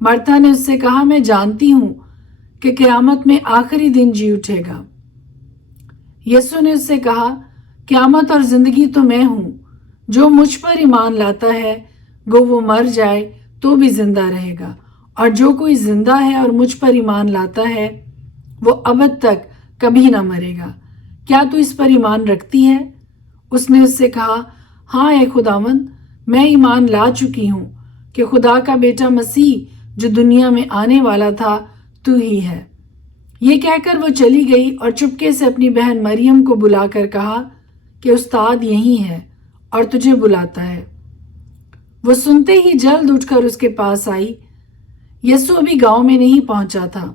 مرتا نے اس سے کہا میں جانتی ہوں کہ قیامت میں آخری دن جی اٹھے گا۔ یسوع نے اس سے کہا قیامت اور زندگی تو میں ہوں، جو مجھ پر ایمان لاتا ہے گو وہ مر جائے تو بھی زندہ رہے گا، اور جو کوئی زندہ ہے اور مجھ پر ایمان لاتا ہے وہ ابد تک کبھی نہ مرے گا۔ کیا تو اس پر ایمان رکھتی ہے؟ اس نے اس سے کہا ہاں اے خداوند، میں ایمان لا چکی ہوں کہ خدا کا بیٹا مسیح جو دنیا میں آنے والا تھا تو ہی ہے۔ یہ کہہ کر وہ چلی گئی اور چپکے سے اپنی بہن مریم کو بلا کر کہا کہ استاد یہیں ہے اور تجھے بلاتا ہے۔ وہ سنتے ہی جلد اٹھ کر اس کے پاس آئی۔ یسوع ابھی گاؤں میں نہیں پہنچا تھا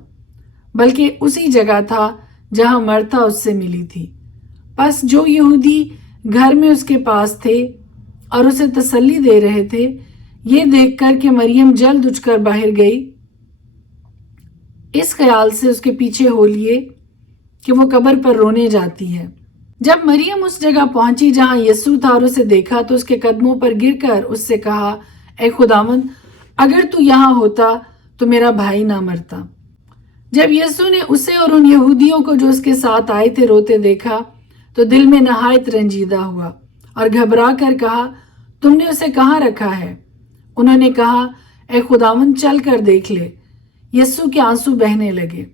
بلکہ اسی جگہ تھا جہاں مرتا اس سے ملی تھی۔ پس جو یہودی گھر میں اس کے پاس تھے اور اسے تسلی دے رہے تھے، یہ دیکھ کر کہ مریم جلد اٹھ کر باہر گئی، اس خیال سے اس کے پیچھے ہو لیے کہ وہ قبر پر رونے جاتی ہے۔ جب مریم اس جگہ پہنچی جہاں یسوع تھا اور اسے دیکھا تو اس کے قدموں پر گر کر اس سے کہا اے خداوند، اگر تو یہاں ہوتا تو میرا بھائی نہ مرتا۔ جب یسوع نے اسے اور ان یہودیوں کو جو اس کے ساتھ آئے تھے روتے دیکھا تو دل میں نہایت رنجیدہ ہوا اور گھبرا کر کہا تم نے اسے کہاں رکھا ہے؟ انہوں نے کہا اے خداوند چل کر دیکھ لے۔ یسوع کے آنسو بہنے لگے۔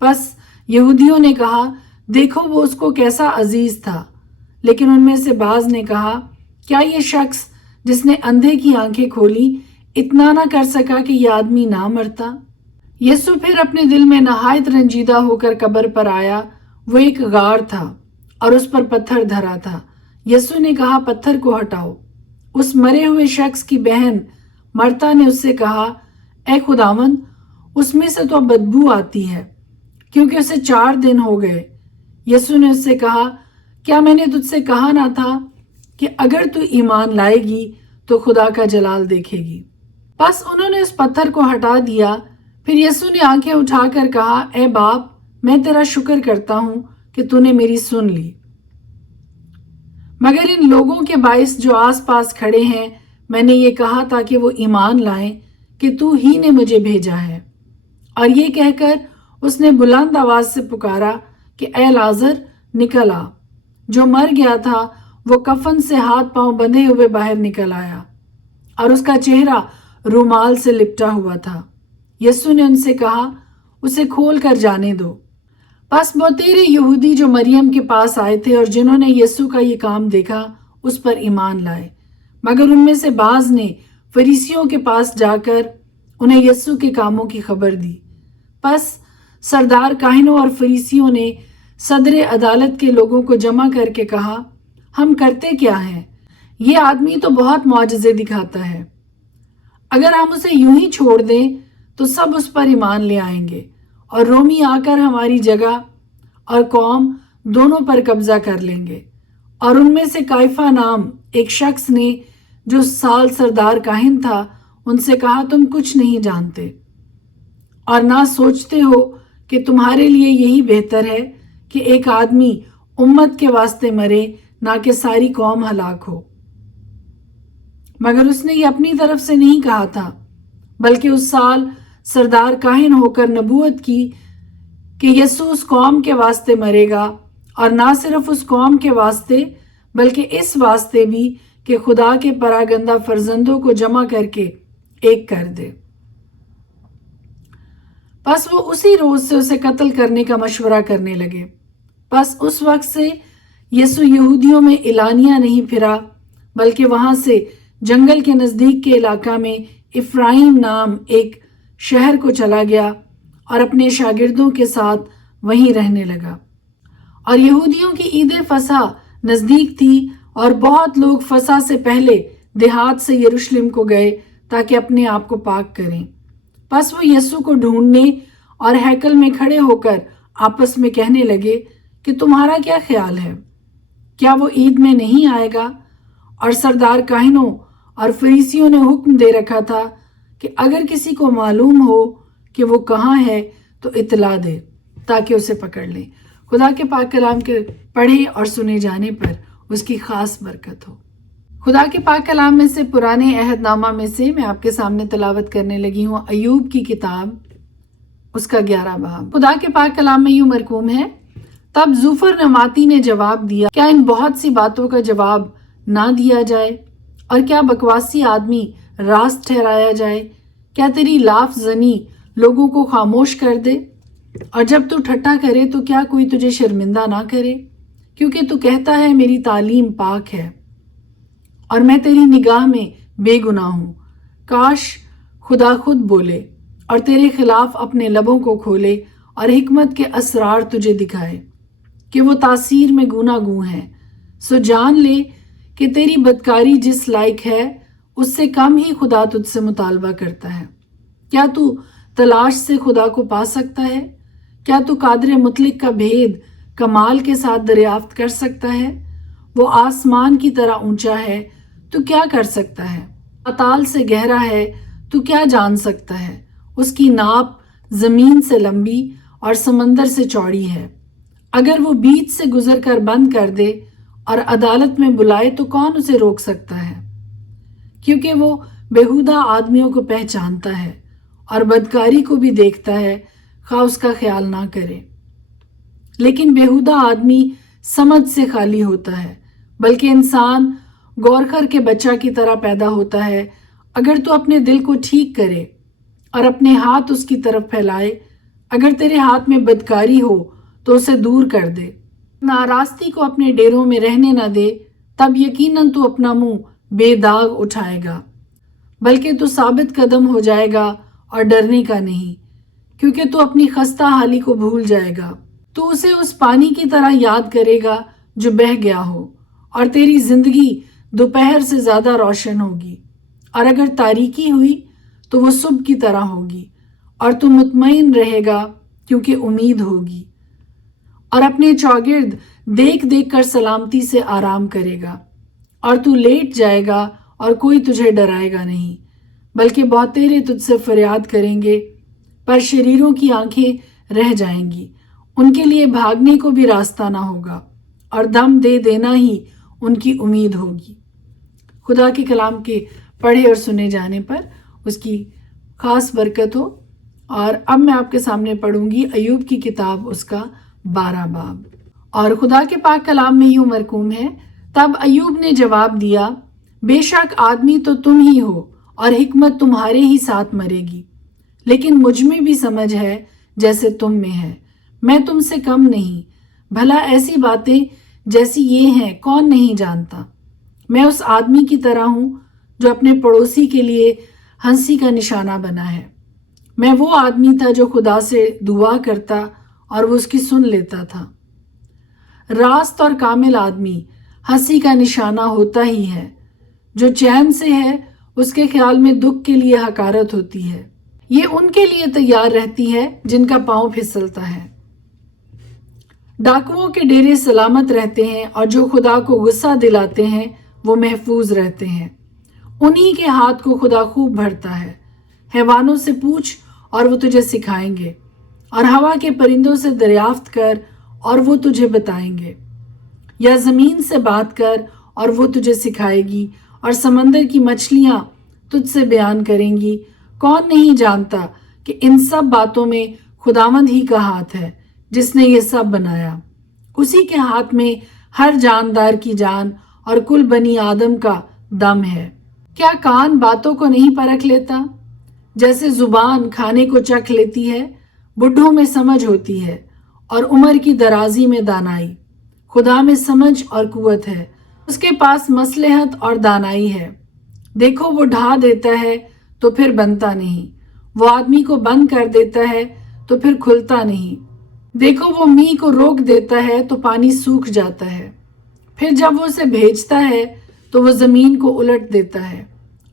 پس یہودیوں نے کہا دیکھو وہ اس کو کیسا عزیز تھا۔ لیکن ان میں سے بعض نے کہا کیا یہ شخص جس نے اندھے کی آنکھیں کھولی اتنا نہ کر سکا کہ یہ آدمی نہ مرتا؟ یسوع پھر اپنے دل میں نہایت رنجیدہ ہو کر قبر پر آیا۔ وہ ایک غار تھا اور اس پر پتھر دھرا تھا۔ یسوع نے کہا پتھر کو ہٹاؤ۔ اس مرے ہوئے شخص کی بہن مرتا نے اس سے کہا اے خداوند، اس میں سے تو اب بدبو آتی ہے کیونکہ اسے 4 دن ہو گئے۔ یسوع نے اس سے کہا کیا میں نے تجھ سے کہا نہ تھا کہ اگر تو ایمان لائے گی تو خدا کا جلال دیکھے گی؟ بس انہوں نے اس پتھر کو ہٹا دیا۔ پھر یسوع نے آنکھیں اٹھا کر کہا اے باپ، میں تیرا شکر کرتا ہوں کہ تو نے میری سن لی، مگر ان لوگوں کے باعث جو آس پاس کھڑے ہیں میں نے یہ کہا تاکہ وہ ایمان لائیں کہ تو ہی نے مجھے بھیجا ہے۔ اور یہ کہہ کر اس نے بلند آواز سے پکارا کہ اے لازر نکل آ۔ جو مر گیا تھا وہ کفن سے ہاتھ پاؤں بندھے ہوئے باہر نکل آیا اور اس کا چہرہ رومال سے لپٹا ہوا تھا۔ یسوع نے ان سے کہا اسے کھول کر جانے دو۔ پس بہتیرے یہودی جو مریم کے پاس آئے تھے اور جنہوں نے یسوع کا یہ کام دیکھا اس پر ایمان لائے، مگر ان میں سے بعض نے فریسیوں کے پاس جا کر انہیں یسوع کے کاموں کی خبر دی۔ پس سردار کاہنوں اور فریسیوں نے صدر عدالت کے لوگوں کو جمع کر کے کہا ہم کرتے کیا ہیں؟ یہ آدمی تو بہت معجزے دکھاتا ہے۔ اگر ہم اسے یوں ہی چھوڑ دیں تو سب اس پر ایمان لے آئیں گے اور رومی آ کر ہماری جگہ اور قوم دونوں پر قبضہ کر لیں گے۔ اور ان میں سے کائفہ نام ایک شخص نے جو سال سردار کاہن تھا ان سے کہا تم کچھ نہیں جانتے اور نہ سوچتے ہو کہ تمہارے لیے یہی بہتر ہے کہ ایک آدمی امت کے واسطے مرے نہ کہ ساری قوم ہلاک ہو۔ مگر اس نے یہ اپنی طرف سے نہیں کہا تھا، بلکہ اس سال سردار کاہن ہو کر نبوت کی کہ یسوع اس قوم کے واسطے مرے گا، اور نہ صرف اس قوم کے واسطے بلکہ اس واسطے بھی کہ خدا کے پراگندہ فرزندوں کو جمع کر کے ایک کر دے۔ پس وہ اسی روز سے اسے قتل کرنے کا مشورہ کرنے لگے۔ پس اس وقت سے یسوع یہودیوں میں اعلانیہ نہیں پھرا، بلکہ وہاں سے جنگل کے نزدیک کے علاقہ میں افرائیم نام ایک شہر کو چلا گیا اور اپنے شاگردوں کے ساتھ وہیں رہنے لگا۔ اور یہودیوں کی عید فصح نزدیک تھی اور بہت لوگ فصح سے پہلے دیہات سے یروشلم کو گئے تاکہ اپنے آپ کو پاک کریں۔ پس وہ یسوع کو ڈھونڈنے اور ہیکل میں کھڑے ہو کر آپس میں کہنے لگے کہ تمہارا کیا خیال ہے؟ کیا وہ عید میں نہیں آئے گا؟ اور سردار کاہنوں اور فریسیوں نے حکم دے رکھا تھا کہ اگر کسی کو معلوم ہو کہ وہ کہاں ہے تو اطلاع دے تاکہ اسے پکڑ لیں۔ خدا کے پاک کلام کے پڑھے اور سنے جانے پر اس کی خاص برکت ہو۔ خدا کے پاک کلام میں سے پرانے عہد نامہ میں سے میں آپ کے سامنے تلاوت کرنے لگی ہوں ایوب کی کتاب، اس کا 11 باب۔ خدا کے پاک کلام میں یوں مرقوم ہے، تب زوفر نماتی نے جواب دیا، کیا ان بہت سی باتوں کا جواب نہ دیا جائے؟ اور کیا بکواسی آدمی راست ٹھہرایا جائے؟ کیا تیری لاف زنی لوگوں کو خاموش کر دے؟ اور جب تو ٹھٹا کرے تو کیا کوئی تجھے شرمندہ نہ کرے؟ کیونکہ تو کہتا ہے میری تعلیم پاک ہے اور میں تیری نگاہ میں بے گناہ ہوں۔ کاش خدا خود بولے اور تیرے خلاف اپنے لبوں کو کھولے اور حکمت کے اسرار تجھے دکھائے کہ وہ تاثیر میں گوناہ گوں ہے۔ سو جان لے کہ تیری بدکاری جس لائق ہے اس سے کم ہی خدا تجھ سے مطالبہ کرتا ہے۔ کیا تو تلاش سے خدا کو پا سکتا ہے؟ کیا تو قادر مطلق کا بھید کمال کے ساتھ دریافت کر سکتا ہے؟ وہ آسمان کی طرح اونچا ہے تو کیا کر سکتا ہے؟ پاتال سے گہرا ہے تو کیا جان سکتا ہے؟ اس کی ناپ زمین سے لمبی اور سمندر سے چوڑی ہے۔ اگر وہ بیچ سے گزر کر بند کر دے اور عدالت میں بلائے تو کون اسے روک سکتا ہے؟ کیونکہ وہ بیہودہ آدمیوں کو پہچانتا ہے اور بدکاری کو بھی دیکھتا ہے، خواہ اس کا خیال نہ کرے۔ لیکن بیہودہ آدمی سمجھ سے خالی ہوتا ہے، بلکہ انسان گورکھر کے بچہ کی طرح پیدا ہوتا ہے۔ اگر تو اپنے دل کو ٹھیک کرے اور اپنے ہاتھ اس کی طرف پھیلائے، اگر تیرے ہاتھ میں بدکاری ہو تو اسے دور کر دے، ناراستی کو اپنے ڈیروں میں رہنے نہ دے، تب یقیناً تو اپنا منہ بے داغ اٹھائے گا، بلکہ تو ثابت قدم ہو جائے گا اور ڈرنے کا نہیں، کیونکہ تو اپنی خستہ حالی کو بھول جائے گا۔ تو اسے اس پانی کی طرح یاد کرے گا جو بہہ گیا ہو، اور تیری زندگی دوپہر سے زیادہ روشن ہوگی، اور اگر تاریکی ہوئی تو وہ صبح کی طرح ہوگی، اور تو مطمئن رہے گا کیونکہ امید ہوگی، اور اپنے چوگرد دیکھ دیکھ کر سلامتی سے آرام کرے گا، اور تو لیٹ جائے گا اور کوئی تجھے ڈرائے گا نہیں، بلکہ بہتیرے تجھ سے فریاد کریں گے، پر شریروں کی آنکھیں رہ جائیں گی، ان کے لیے بھاگنے کو بھی راستہ نہ ہوگا، اور دم دے دینا ہی ان کی امید ہوگی۔ خدا کے کلام کے پڑھے اور سنے جانے پر اس کی خاص برکت ہو۔ اور اب میں آپ کے سامنے پڑھوں گی ایوب کی کتاب، اس کا 12 باب۔ اور خدا کے پاک کلام میں یوں مرقوم ہے، تب ایوب نے جواب دیا، بے شک آدمی تو تم ہی ہو اور حکمت تمہارے ہی ساتھ مرے گی، لیکن مجھ میں بھی سمجھ ہے جیسے تم میں ہے، میں تم سے کم نہیں، بھلا ایسی باتیں جیسی یہ ہیں کون نہیں جانتا؟ میں اس آدمی کی طرح ہوں جو اپنے پڑوسی کے لیے ہنسی کا نشانہ بنا ہے۔ میں وہ آدمی تھا جو خدا سے دعا کرتا اور وہ اس کی سن لیتا تھا۔ راست اور کامل آدمی ہنسی کا نشانہ ہوتا ہی ہے، جو چین سے ہے اس کے خیال میں دکھ کے لیے حقارت ہوتی ہے، یہ ان کے لیے تیار رہتی ہے جن کا پاؤں پھسلتا ہے۔ ڈاکوؤں کے ڈیرے سلامت رہتے ہیں اور جو خدا کو غصہ دلاتے ہیں وہ محفوظ رہتے ہیں، انہی کے ہاتھ کو خدا خوب بھرتا ہے۔ حیوانوں سے پوچھ اور وہ تجھے سکھائیں گے، اور ہوا کے پرندوں سے دریافت کر اور وہ تجھے بتائیں گے، یا زمین سے بات کر اور وہ تجھے سکھائے گی، اور سمندر کی مچھلیاں تجھ سے بیان کریں گی۔ کون نہیں جانتا کہ ان سب باتوں میں خداوند ہی کا ہاتھ ہے جس نے یہ سب بنایا، اسی کے ہاتھ میں ہر جاندار کی جان اور کل بنی آدم کا دم ہے۔ کیا کان باتوں کو نہیں پرکھ لیتا؟ جیسے زبان کھانے کو چکھ لیتی ہے، بڈھوں میں سمجھ ہوتی ہے اور عمر کی درازی میں دانائی۔ خدا میں سمجھ اور قوت ہے، اس کے پاس مصلحت اور دانائی ہے۔ دیکھو وہ ڈھا دیتا ہے تو پھر بنتا نہیں، وہ آدمی کو بند کر دیتا ہے تو پھر کھلتا نہیں۔ دیکھو وہ میوہ کو روک دیتا ہے تو پانی سوکھ جاتا ہے، پھر جب وہ اسے بھیجتا ہے تو وہ زمین کو الٹ دیتا ہے۔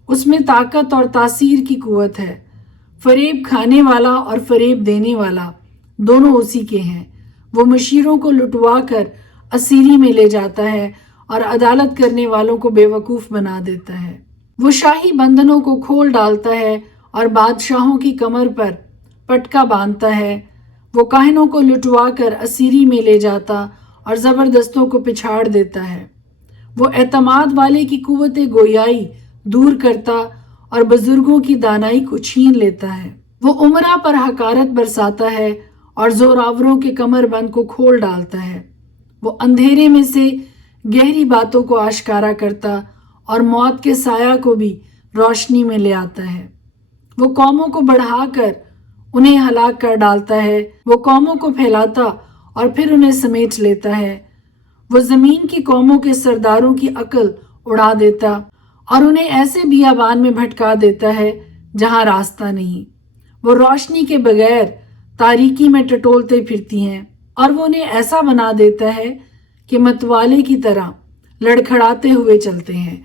اس میں طاقت اور تاثیر کی قوت ہے۔ فریب کھانے والا اور فریب دینے والا دونوں اسی کے ہیں۔ وہ مشیروں کو لٹوا کر اسیری میں لے جاتا ہے اور عدالت کرنے والوں کو بے وقوف بنا دیتا ہے۔ وہ شاہی بندھنوں کو کھول ڈالتا ہے اور بادشاہوں کی کمر پر پٹکا باندھتا ہے۔ وہ کاہنوں کو لٹوا کر اسیری میں لے جاتا اور زبردستوں کو پچھاڑ دیتا ہے۔ وہ اعتماد والے کی قوت گویائی دور کرتا اور بزرگوں کی دانائی کو چھین لیتا ہے۔ وہ امراء پر حقارت برساتا ہے اور زوراوروں کے کمر بند کو کھول ڈالتا ہے۔ وہ اندھیرے میں سے گہری باتوں کو آشکارا کرتا اور موت کے سایہ کو بھی روشنی میں لے آتا ہے۔ وہ قوموں کو بڑھا کر انہیں ہلاک کر ڈالتا ہے، وہ قوموں کو پھیلاتا اور پھر انہیں سمیٹ لیتا ہے۔ وہ زمین کی قوموں کے سرداروں کی عقل اڑا دیتا اور انہیں ایسے بیابان میں بھٹکا دیتا ہے جہاں راستہ نہیں۔ وہ روشنی کے بغیر تاریکی میں ٹٹولتے پھرتی ہیں اور وہ انہیں ایسا بنا دیتا ہے کہ متوالے کی طرح لڑکھڑاتے ہوئے چلتے ہیں۔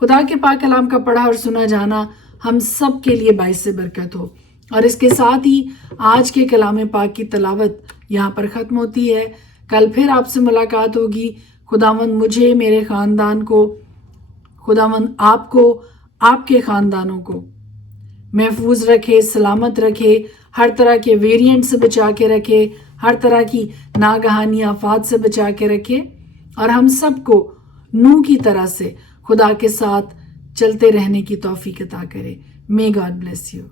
خدا کے پاک کلام کا پڑھا اور سنا جانا ہم سب کے لیے باعث برکت ہو، اور اس کے ساتھ ہی آج کے کلام پاک کی تلاوت یہاں پر ختم ہوتی ہے۔ کل پھر آپ سے ملاقات ہوگی۔ خداوند مجھے، میرے خاندان کو، خداوند آپ کو، آپ کے خاندانوں کو محفوظ رکھے، سلامت رکھے، ہر طرح کے ویرینٹ سے بچا کے رکھے، ہر طرح کی ناگہانی آفات سے بچا کے رکھے، اور ہم سب کو نوح کی طرح سے خدا کے ساتھ چلتے رہنے کی توفیق عطا کرے۔ May God bless you.